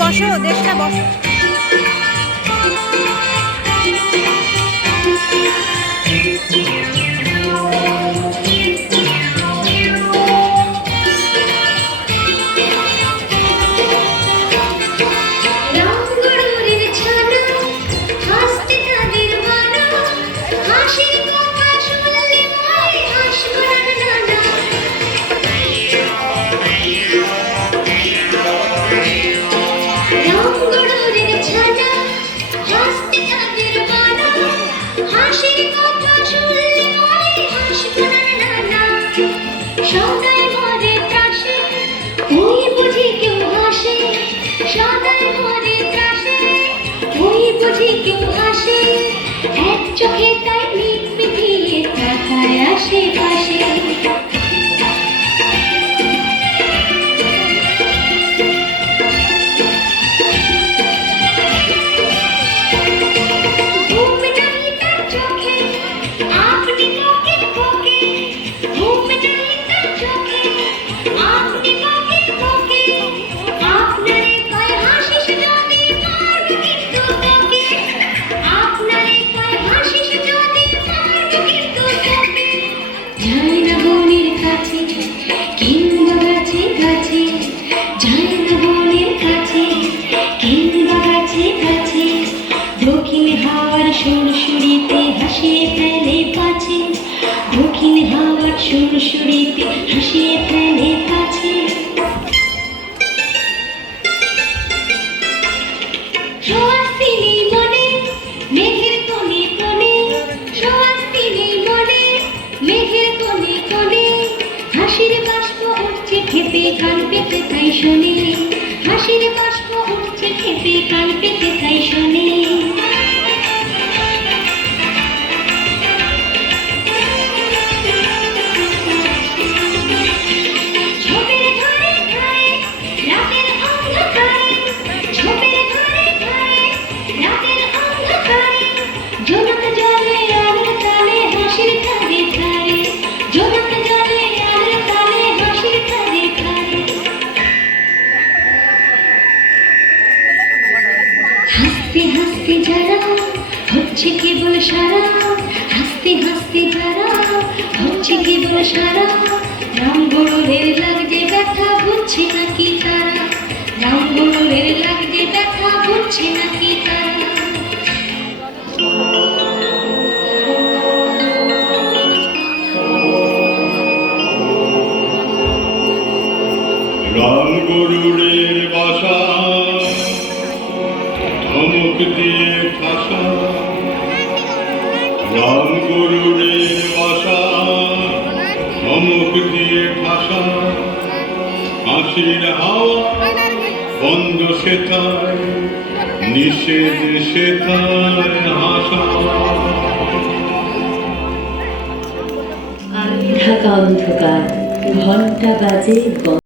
বসো, দেশটা বসো। সদাই মরে ত্রাসে ওই বুঝি কেউ হাসে, সদাই মরে ত্রাসে ওই বুঝি কেউ হাসে, এক চোখে তাই লিপ মিটিয়ে তাকায় আশেপাশে। দক্ষিণ হাওয়ার সুরসুরিতে হাসিয়ে ফেলে পাছে, দক্ষিণ হাওয়ার সুরসুরিতে হাসিয়ে ফেলে পাছে। স্বস্তি নেই মনে মেঘের কোণে কোণে, স্বস্তি নেই মনে মেঘের কোণে কোণে, হাসির বাষ্প উঠছে খেপে কান পেতে তাই শোনে, হাসির বাষ্প উঠছে খেপে কান পেতে তাই শোনে। হাসতে হাসতে যারা হচ্ছে কেবল সারা, হাসতে হাসতে যারা হচ্ছে কেবল সারা, রাম গরুরের লাগছে ব্যথা বুঝছে নাকি তারা, রাম গরুরের লাগছে ব্যথা বুঝছে নাকি তারা। রাম গরুরের বাসা ধমক দিয়ে ঠাসা, রাম গরুরের বাসা ধমক দিয়ে ঠাসা, হাসির হাওয়া বন্ধ সেতায় নিষেধ সেতায় হাসা। অন্ধকার ঘন্টা বাজে।